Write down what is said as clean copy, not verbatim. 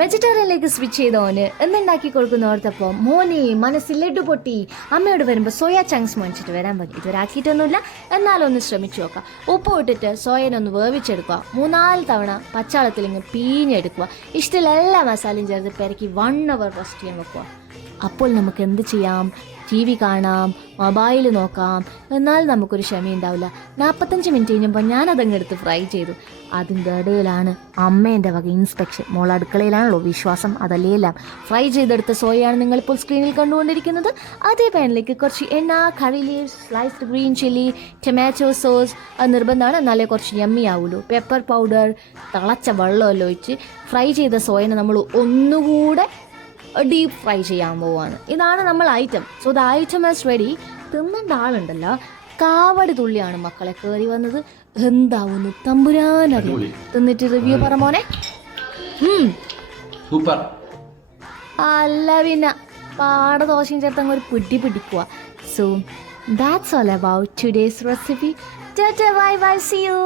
വെജിറ്റേറിയനിലേക്ക് switch ചെയ്തോന് എന്തുണ്ടാക്കി കൊടുക്കുന്നോർത്തപ്പോൾ മോനെ മനസ്സിൽ ലഡു പൊട്ടി. അമ്മയോട് വരുമ്പോൾ സോയ ചങ്ക്സ് മേടിച്ചിട്ട് വരാൻ പറ്റും. ഇതുവരാക്കിയിട്ടൊന്നുമില്ല, എന്നാലും ഒന്ന് ശ്രമിച്ചു നോക്കാം. ഉപ്പ് ഇട്ടിട്ട് സോയനൊന്ന് വേവിച്ചെടുക്കുക. 3-4 തവണ പച്ചാളത്തിലിങ്ങ് പീഞ്ഞെടുക്കുക. ഇഷ്ടമുള്ള എല്ലാ മസാലയും ചേർത്ത് പെരക്കി 1 hour റെസ്റ്റ് ചെയ്യാൻ വെക്കുക. അപ്പോൾ നമുക്ക് എന്ത് ചെയ്യാം? TV കാണാം, മൊബൈൽ നോക്കാം. എന്നാൽ നമുക്കൊരു ക്ഷമയുണ്ടാവില്ല. 45 മിനിറ്റ് കഴിഞ്ഞപ്പോൾ ഞാനതങ്ങ് എടുത്ത് ഫ്രൈ ചെയ്തു. അതിൻ്റെ ഇടയിലാണ് അമ്മേൻ്റെ വക ഇൻസ്പെക്ഷൻ. മോൾ അടുക്കളയിലാണല്ലോ വിശ്വാസം, അതല്ലേ എല്ലാം. ഫ്രൈ ചെയ്തെടുത്ത സോയയാണ് നിങ്ങളിപ്പോൾ സ്ക്രീനിൽ കണ്ടുകൊണ്ടിരിക്കുന്നത്. അതേ പാനിലേക്ക് കുറച്ച് എണ്ണ, കറി leaves, sliced green chilli, tomato sauce, അത് നിർബന്ധമാണ്, എന്നാലേ കുറച്ച് യമ്മി ആവുള്ളൂ. പെപ്പർ പൗഡർ, തിളച്ച വെള്ളമെല്ലാം ഒഴിച്ച് ഫ്രൈ ചെയ്ത സോയനെ നമ്മൾ ഒന്നുകൂടെ ഡീപ്പ് ഫ്രൈ ചെയ്യാൻ പോവാണ്. ഇതാണ് നമ്മൾ item. So the item is ready. തിന്നേണ്ട ആളുണ്ടല്ലോ, കാവടി തുള്ളിയാണ് മക്കളെ കയറി വന്നത്. എന്താവുന്നു തമ്പുരാനറിയാം. തിന്നിട്ട് റിവ്യൂ പറ മോനെ. സൂപ്പർ. അല്ല പിന്നെ പാടദോശയും ചേർത്തങ്ങ് ഒരു പിടിക്കുക. So that's all about today's recipe. Tata bye bye, see U.